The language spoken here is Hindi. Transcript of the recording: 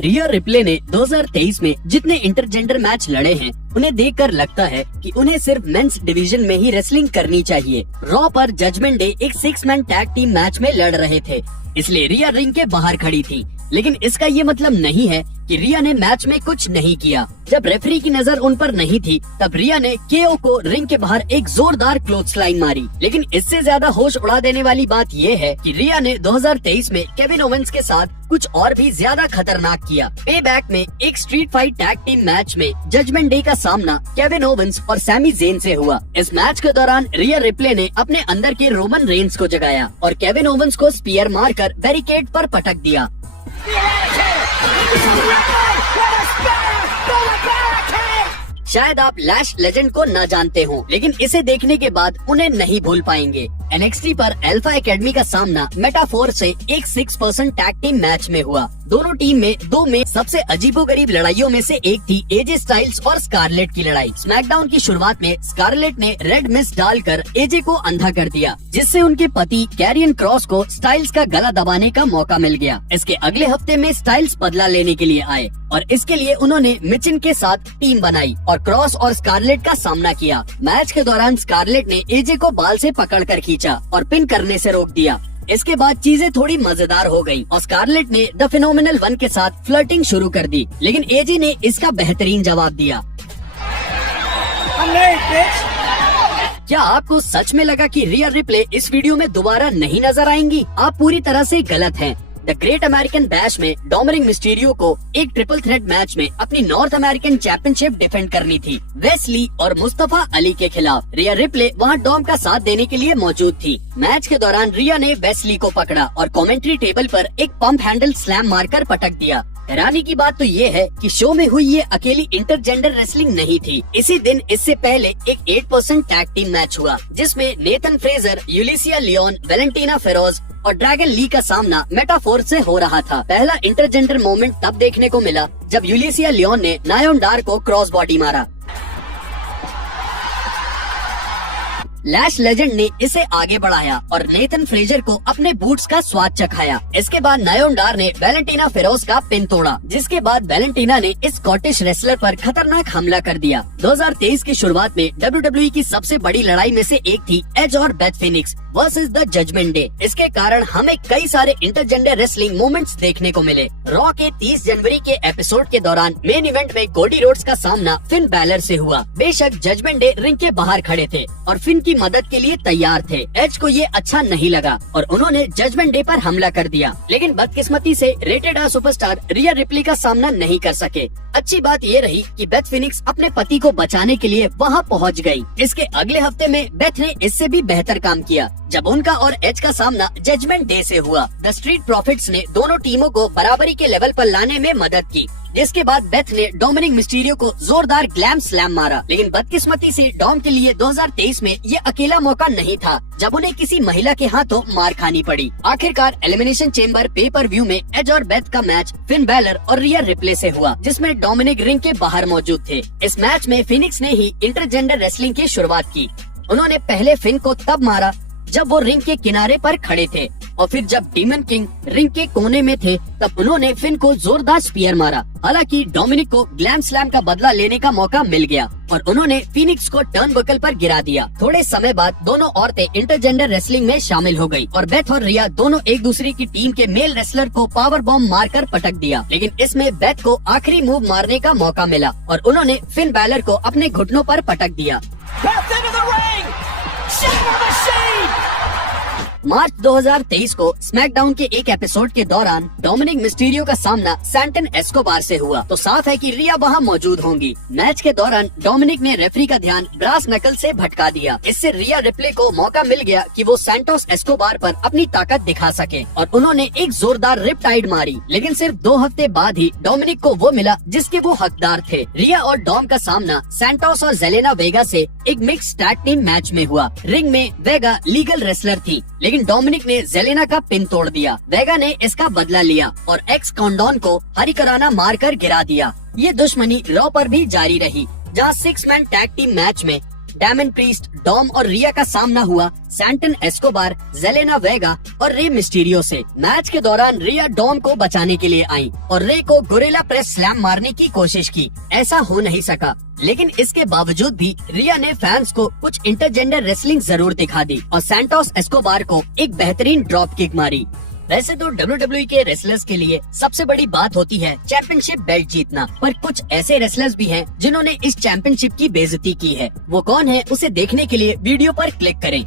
रिया रिप्ले ने 2023 में जितने इंटरजेंडर मैच लड़े हैं उन्हें देखकर लगता है कि उन्हें सिर्फ मेंस डिवीजन में ही रेसलिंग करनी चाहिए। रॉ पर जजमेंट डे एक 6 मैन टैग टीम मैच में लड़ रहे थे, इसलिए रिया रिंग के बाहर खड़ी थी। लेकिन इसका ये मतलब नहीं है कि रिया ने मैच में कुछ नहीं किया। जब रेफरी की नजर उन पर नहीं थी तब रिया ने केओ को रिंग के बाहर एक जोरदार क्लोथस्लाइन मारी। लेकिन इससे ज्यादा होश उड़ा देने वाली बात ये है कि रिया ने 2023 में केविन ओवेंस के साथ कुछ और भी ज्यादा खतरनाक किया। पे बैक में एक street fight tag team match में जजमेंट डे का सामना केविन ओवेंस और सैमी जेन से हुआ। इस मैच के दौरान रिया रिप्ले ने अपने अंदर के रोमन रेंस को जगाया और केविन ओवेंस को स्पीयर मारकर बैरिकेड पर पटक दिया। शायद आप लैश लेजेंड को न जानते हो, लेकिन इसे देखने के बाद उन्हें नहीं भूल पाएंगे। NXT पर अल्फा एकेडमी का सामना मेटाफोर से एक 6 पर्सन टैग टीम मैच में हुआ। दोनों टीम में दो में सबसे अजीबोगरीब लड़ाइयों में से एक थी एजे स्टाइल्स और स्कारलेट की लड़ाई। स्मैकडाउन की शुरुआत में स्कारलेट ने रेड मिस्ट डालकर एजे को अंधा कर दिया, जिससे उनके पति कैरियन क्रॉस को स्टाइल्स का गला दबाने का मौका मिल गया। इसके अगले हफ्ते में स्टाइल्स बदला लेने के लिए आए और इसके लिए उन्होंने मिचिन के साथ टीम बनाई और क्रॉस और स्कारलेट का सामना किया। मैच के दौरान स्कारलेट ने एजे को बाल से पकड़कर खींचा और पिन करने से रोक दिया। इसके बाद चीजें थोड़ी मजेदार हो गयी और स्कारलेट ने द फिनोमिनल वन के साथ फ्लर्टिंग शुरू कर दी, लेकिन एजे ने इसका बेहतरीन जवाब दिया। क्या आपको सच में लगा कि रिया रिप्ले इस वीडियो में दोबारा नहीं नजर आएंगी? आप पूरी तरह से गलत हैं। द ग्रेट अमेरिकन बैश में डोमिनिक मिस्टीरियो को एक ट्रिपल थ्रेट मैच में अपनी नॉर्थ अमेरिकन चैंपियनशिप डिफेंड करनी थी, वेस्ली और मुस्तफा अली के खिलाफ। रिया रिप्ले वहां डॉम का साथ देने के लिए मौजूद थी। मैच के दौरान रिया ने वेस्ली को पकड़ा और कमेंट्री टेबल पर एक पंप हैंडल स्लैम मारकर पटक दिया। हैरानी की बात तो ये है कि शो में हुई ये अकेली इंटरजेंडर रेसलिंग नहीं थी। इसी दिन इससे पहले एक 8% टैग टीम मैच हुआ, जिसमें नेथन फ्रेजर, यूलिसिया लियोन, वैलेंटीना फेरोज और ड्रैगन ली का सामना मेटाफोर से हो रहा था। पहला इंटरजेंडर मोमेंट तब देखने को मिला जब यूलिसिया लियोन ने नायोन डार को क्रॉस बॉडी मारा। लैश लेजेंड ने इसे आगे बढ़ाया और नेथन फ्रेजर को अपने बूट्स का स्वाद चखाया। इसके बाद नायोन डार ने वैलेंटीना फेरोज का पिन तोड़ा, जिसके बाद वैलेंटीना ने इस स्कॉटिश रेसलर पर खतरनाक हमला कर दिया। 2023 की शुरुआत में WWE की सबसे बड़ी लड़ाई में से एक थी एज और Beth Phoenix versus the Judgment Day. इसके कारण हमें कई सारे इंटरजेंडर रेसलिंग मोमेंट्स देखने को मिले। रॉ के 30 जनवरी के एपिसोड के दौरान मेन इवेंट में कोडी रोड्स का सामना फिन बैलर से हुआ। बेशक जजमेंट डे रिंग के बाहर खड़े थे और फिन की मदद के लिए तैयार थे। एज को ये अच्छा नहीं लगा और उन्होंने जजमेंट डे पर हमला कर दिया, लेकिन बदकिस्मती से rated R superstar Rhea Ripley का सामना नहीं कर सके। अच्छी बात ये रही कि बेथ फिनिक्स अपने पति को बचाने के लिए वहाँ पहुँच गयी। इसके अगले हफ्ते में बेथ ने इससे भी बेहतर काम किया जब उनका और एज का सामना जजमेंट डे से हुआ। द स्ट्रीट प्रॉफिट्स ने दोनों टीमों को बराबरी के लेवल पर लाने में मदद की, जिसके बाद बेथ ने डोमिनिक मिस्टीरियो को जोरदार ग्लैम स्लैम मारा। लेकिन बदकिस्मती से डॉम के लिए 2023 में ये अकेला मौका नहीं था जब उन्हें किसी महिला के हाथों मार खानी पड़ी। आखिरकार एलिमिनेशन चेम्बर पे पर व्यू में एज और बेथ का मैच फिन बैलर और रिया रिप्ले से हुआ, जिसमें डोमिनिक रिंग के बाहर मौजूद थे। इस मैच में फिनिक्स ने ही इंटरजेंडर रेसलिंग की शुरुआत की। उन्होंने पहले फिन को तब मारा जब वो रिंग के किनारे पर खड़े थे और फिर जब डीमन किंग रिंग के कोने में थे तब उन्होंने फिन को जोरदार स्पीयर मारा। हालांकि डोमिनिक को ग्लैम स्लैम का बदला लेने का मौका मिल गया और उन्होंने फिनिक्स को टर्नबकल पर गिरा दिया। थोड़े समय बाद दोनों औरतें इंटरजेंडर रेसलिंग में शामिल हो गयी और बेथ और रिया दोनों एक दूसरे की टीम के मेल रेसलर को पावर बॉम्ब मारकर पटक दिया। लेकिन इसमें बेथ को आखिरी मूव मारने का मौका मिला और उन्होंने फिन बैलर को अपने घुटनों पर पटक दिया। मार्च 2023 को स्मैकडाउन के एक एपिसोड के दौरान डोमिनिक मिस्टीरियो का सामना सैंटन एस्कोबार से हुआ, तो साफ है कि रिया वहां मौजूद होंगी। मैच के दौरान डोमिनिक ने रेफरी का ध्यान ब्रास नकल से भटका दिया। इससे रिया रिप्ले को मौका मिल गया कि वो सैंटोस एस्कोबार पर अपनी ताकत दिखा सके और उन्होंने एक जोरदार रिपटाइड मारी। लेकिन सिर्फ 2 हफ्ते बाद ही डोमिनिक को वो मिला जिसके वो हकदार थे। रिया और डॉम का सामना सैंटोस और जेलेना वेगा से एक मिक्स टैग टीम मैच में हुआ। रिंग में वेगा लीगल रेसलर थी, लेकिन डोमिनिक ने जेलेना का पिन तोड़ दिया। वेगा ने इसका बदला लिया और एक्स कॉन्डोन को हरिकराना मारकर गिरा दिया। ये दुश्मनी रॉ पर भी जारी रही, जहां 6 मैन टैग टीम मैच में डैमन प्रीस्ट, डॉम और रिया का सामना हुआ सैंटन एस्कोबार, जेलेना वेगा और रे मिस्टीरियो से। मैच के दौरान रिया डॉम को बचाने के लिए आई और रे को गोरिल्ला प्रेस स्लैम मारने की कोशिश की। ऐसा हो नहीं सका, लेकिन इसके बावजूद भी रिया ने फैंस को कुछ इंटरजेंडर रेसलिंग जरूर दिखा दी और सैंटोस एस्कोबार को एक बेहतरीन ड्रॉप किक मारी। वैसे तो WWE के रेसलर्स के लिए सबसे बड़ी बात होती है चैंपियनशिप बेल्ट जीतना, पर कुछ ऐसे रेसलर्स भी हैं जिन्होंने इस चैंपियनशिप की बेइज्जती की है। वो कौन है, उसे देखने के लिए वीडियो पर क्लिक करें।